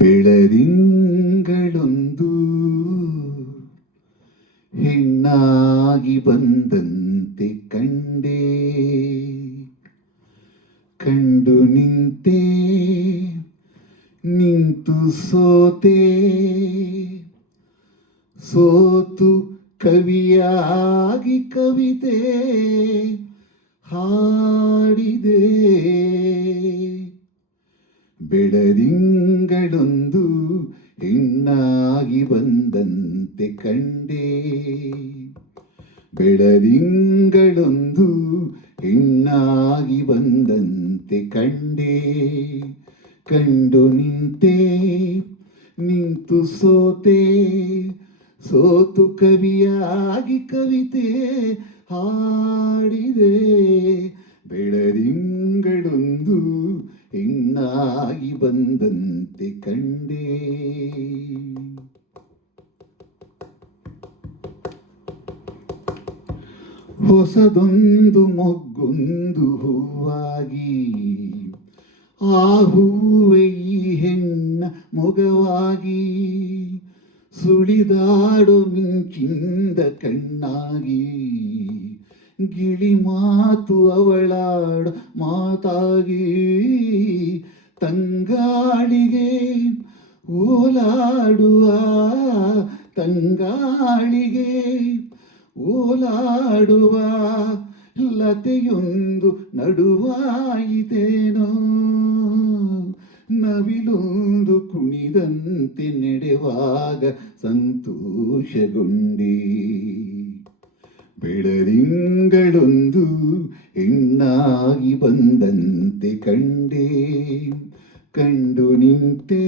ಬೆಳದಿಂಗಳೊಂದು ಹೆಣ್ಣಾಗಿ ಬಂದಂತೆ ಕಂಡೆ, ಕಂಡು ನಿಂತೆ ನಿಂತು ಸೋತೆ, ಸೋತು ಕವಿಯಾಗಿ ಕವಿತೆ ಹಾಡಿದೆ. ಬೆಳದಿಂಗಳೊಂದು ಹೆಣ್ಣಾಗಿ ಬಂದಂತೆ ಕಂಡೆ, ಬೆಳದಿಂಗಳೊಂದು ಹೆಣ್ಣಾಗಿ ಬಂದಂತೆ ಕಂಡೆ, ಕಂಡು ನಿಂತೆ ನಿಂತು ಸೋತೆ, ಸೋತು ಕವಿಯಾಗಿ ಕವಿತೆ ಹಾಡಿದೆ. ಬೆಳದಿಂಗಳೊಂದು ಹೆಣ್ಣಾಗಿ ಬಂದಂತೆ ಕಂಡೆ. ಹೊಸದೊಂದು ಮೊಗ್ಗೊಂದು ಹೂವಾಗಿ, ಆ ಹೂವೆ ಈ ಹೆಣ್ಣ ಮೊಗವಾಗಿ, ಸುಳಿದಾಡೋ ಮಿಂಚಿಂದ ಕಣ್ಣಾಗಿ, ಗಿಳಿ ಮಾತು ಅವಳಾಡ ಮಾತಾಗಿ, ತಂಗಾಳಿಗೆ ಓಲಾಡುವ ತಂಗಾಳಿಗೆ ಓಲಾಡುವ ಲತೆಯೊಂದು ನಡುವಾಯಿತೇನೋ, ನವಿಲೊಂದು ಕುಣಿದಂತೆ ನಡೆವಾಗ ಸಂತೋಷಗೊಂಡೆ. ಬೆಳದಿಂಗಳೊಂದು ಹೆಣ್ಣಾಗಿ ಬಂದಂತೆ ಕಂಡೆ, ಕಂಡು ನಿಂತೆ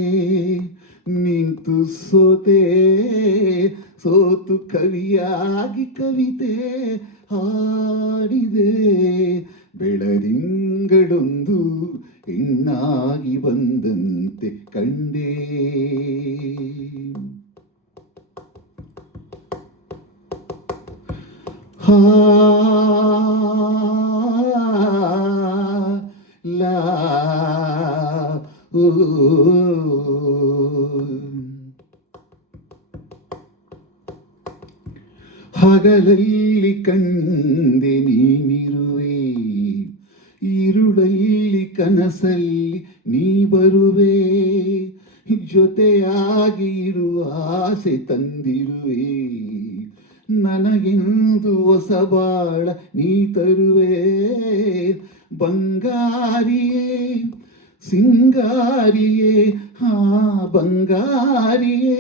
ನಿಂತು ಸೋತೆ, ಸೋತು ಕವಿಯಾಗಿ ಕವಿತೆ ಹಾಡಿದೆ. ಬೆಳದಿಂಗಳೊಂದು ಹೆಣ್ಣಾಗಿ ಬಂದಂತೆ ಕಂಡೆ. ಲಾ ಹಗಲಲ್ಲಿ ಕಂಡೆ ನೀನಿರುವೆ, ഇരുಳಲ್ಲಿ ಕನಸಲ್ಲಿ ನೀ ಬರುವೆ, ಜೊತೆಯಾಗಿ ಇರುವ ಆಸೆ ತಂದಿರುವೆ, ನನಗೆಂದು ಹೊಸ ಬಾಳ ನೀ ತರುವೆ. ಬಂಗಾರಿಯೇ ಸಿಂಗಾರಿಯೇ, ಹಾ ಬಂಗಾರಿಯೇ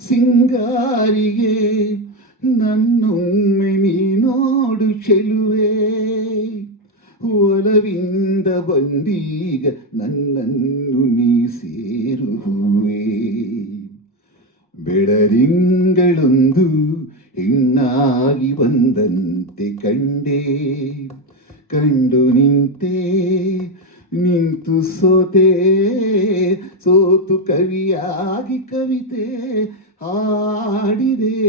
ಸಿಂಗಾರಿಯೇ, ನನ್ನೊಮ್ಮೆ ನೀ ನೋಡು ಚೆಲುವೆ, ಒಲವಿಂದ ಬಂದೀಗ ನನ್ನನ್ನು ನೀ ಸೇರುವೆ. ಬೆಳದಿಂಗಳೊಂದು ಹೆಣ್ಣಾಗಿ ಬಂದಂತೆ ಕಂಡೆ, ಕಂಡು ನಿಂತೆ ನಿಂತು ಸೋತೆ, ಸೋತು ಕವಿಯಾಗಿ ಕವಿತೆ ಹಾಡಿದೆ.